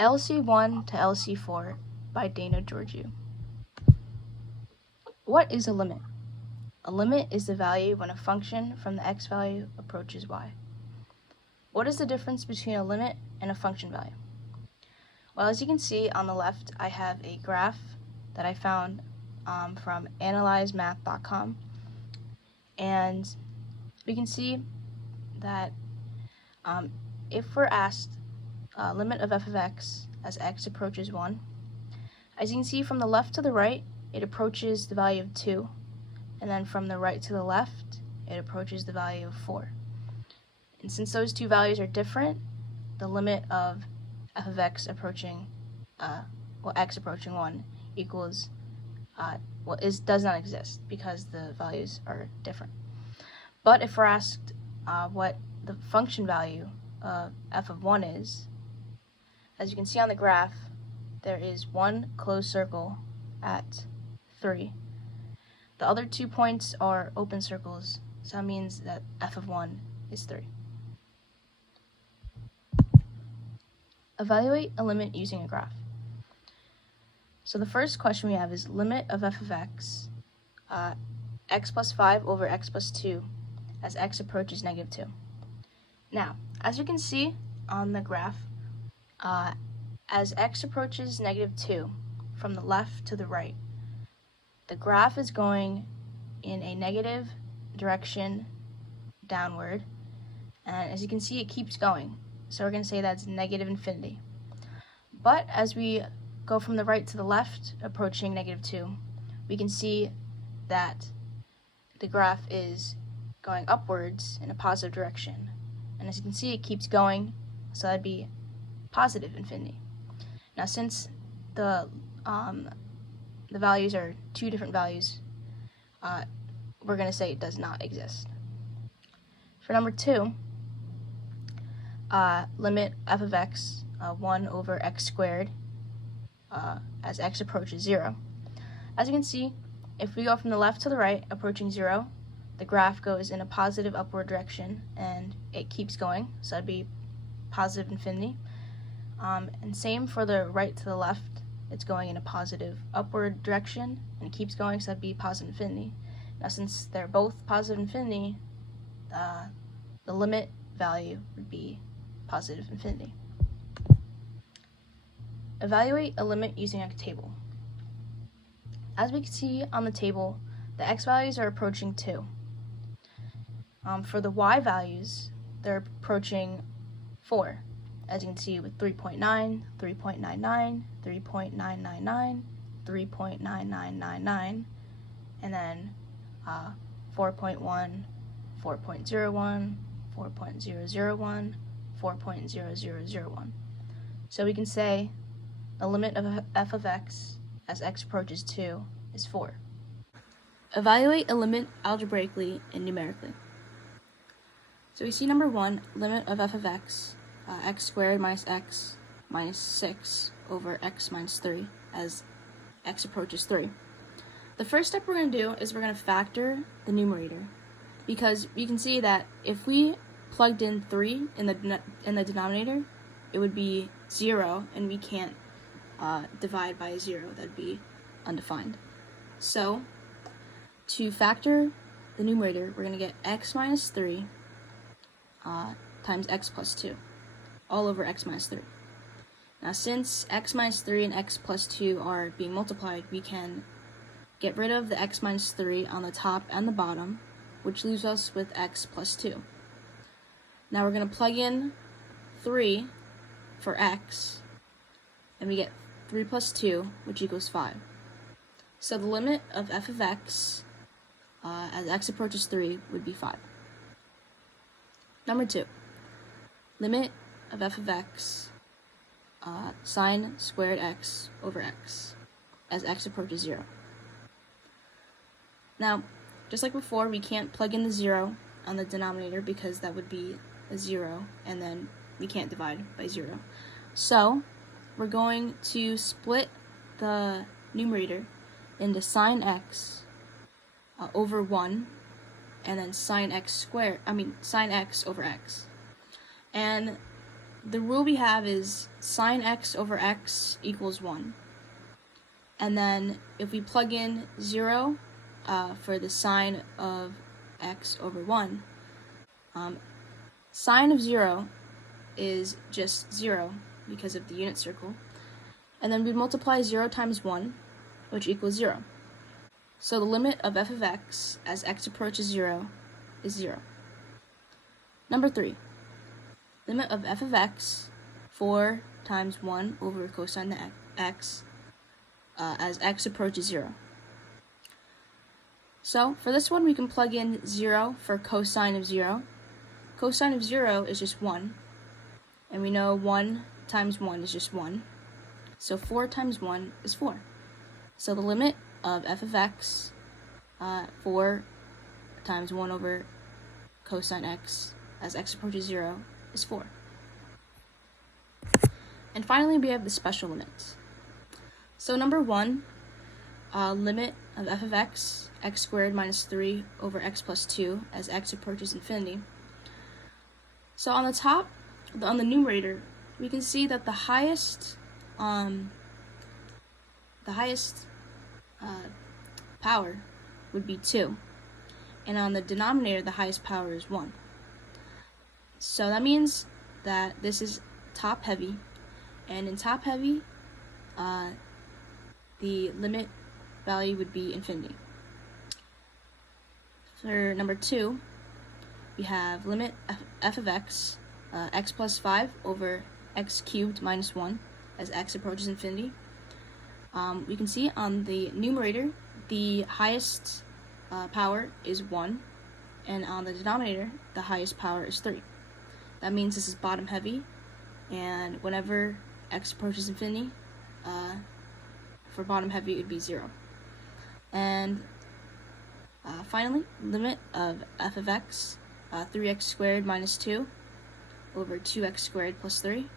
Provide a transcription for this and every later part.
LC1 to LC4 by Dana Georgiou. What is a limit? A limit is the value when a function from the x value approaches y. What is the difference between a limit and a function value? Well, as you can see on the left, I have a graph that I found from analyzemath.com, and we can see that if we're asked limit of f of x as x approaches 1, as you can see from the left to the right, it approaches the value of 2, and then from the right to the left, it approaches the value of 4. And since those two values are different, the limit of f of x approaching, x approaching 1 equals, does not exist because the values are different. But if we're asked what the function value of f of 1 is, as you can see on the graph, there is one closed circle at 3. The other 2 points are open circles, so that means that f of 1 is 3. Evaluate a limit using a graph. So the first question we have is limit of f of x, x plus 5 over x plus 2 as x approaches negative 2. Now, as you can see on the graph, as x approaches negative 2 from the left to the right, the graph is going in a negative direction downward, and as you can see, it keeps going. So we're going to say that's negative infinity. But as we go from the right to the left, approaching negative 2, we can see that the graph is going upwards in a positive direction. And as you can see, it keeps going, so that'd be positive infinity. Now, since the values are two different values, we're going to say it does not exist. For number 2, limit f of x 1 over x squared as x approaches 0. As you can see, if we go from the left to the right, approaching 0, the graph goes in a positive upward direction and it keeps going, so that'd be positive infinity. And same for the right to the left, it's going in a positive upward direction and it keeps going, so that'd be positive infinity. Now, since they're both positive infinity, the limit value would be positive infinity. Evaluate a limit using a table. As we can see on the table, the x values are approaching 2. For the y values, they're approaching 4, as you can see with 3.9, 3.99, 3.999, 3.9999, and then 4.1, 4.01, 4.001, 4.0001. So we can say the limit of f of x as x approaches 2 is 4. Evaluate a limit algebraically and numerically. So we see number 1, limit of f of x, x squared minus x minus 6 over x minus 3 as x approaches 3. The first step we're going to do is we're going to factor the numerator, because you can see that if we plugged in 3 in the denominator, it would be 0, and we can't divide by 0. That would be undefined. So to factor the numerator, we're going to get x minus 3 times x plus 2, all over x minus 3. Now, since x minus 3 and x plus 2 are being multiplied, we can get rid of the x minus 3 on the top and the bottom, which leaves us with x plus 2. Now we're going to plug in 3 for x, and we get 3 plus 2, which equals 5. So the limit of f of x as x approaches 3 would be 5. Number 2, limit of f of x sine squared x over x as x approaches 0. Now, just like before, we can't plug in the 0 on the denominator because that would be a 0, and then we can't divide by 0. So we're going to split the numerator into sine x over 1, and then sine x over x. And the rule we have is sine x over x equals 1. And then if we plug in 0 for the sine of x over 1, sine of 0 is just 0 because of the unit circle. And then we multiply 0 times 1, which equals 0. So the limit of f of x as x approaches 0 is 0. Number 3. Limit of f of x, 4 times 1 over cosine of x as x approaches 0. So for this one, we can plug in 0 for cosine of 0. Cosine of 0 is just 1. And we know 1 times 1 is just 1. So 4 times 1 is 4. So the limit of f of x, 4 times 1 over cosine x as x approaches 0 is 4. And finally, we have the special limits. So number 1, limit of f of x, x squared minus 3 over x plus 2 as x approaches infinity. So on the top, on the numerator, we can see that the highest power would be 2, and on the denominator, the highest power is 1. So that means that this is top heavy, and in top heavy, the limit value would be infinity. For number 2, we have limit f of x, x plus 5 over x cubed minus 1 as x approaches infinity. We can see on the numerator, the highest power is 1, and on the denominator, the highest power is 3. That means this is bottom heavy, and whenever x approaches infinity, for bottom heavy, it would be 0. And finally, limit of f of x, 3x squared minus 2 over 2x squared plus 3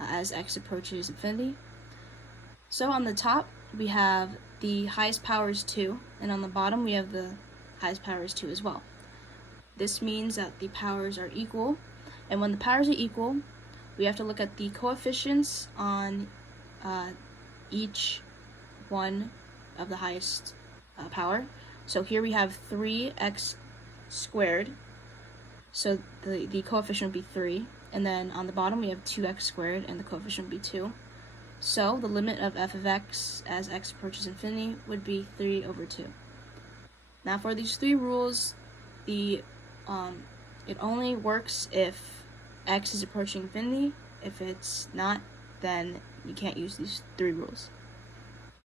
as x approaches infinity. So on the top, we have the highest power is 2, and on the bottom, we have the highest power is 2 as well. This means that the powers are equal, and when the powers are equal, we have to look at the coefficients on each one of the highest power. So here we have 3x squared, so the coefficient would be 3, and then on the bottom we have 2x squared, and the coefficient would be 2. So the limit of f of x as x approaches infinity would be 3 over 2. Now for these 3 rules, it only works if x is approaching infinity. If it's not, then you can't use these 3 rules.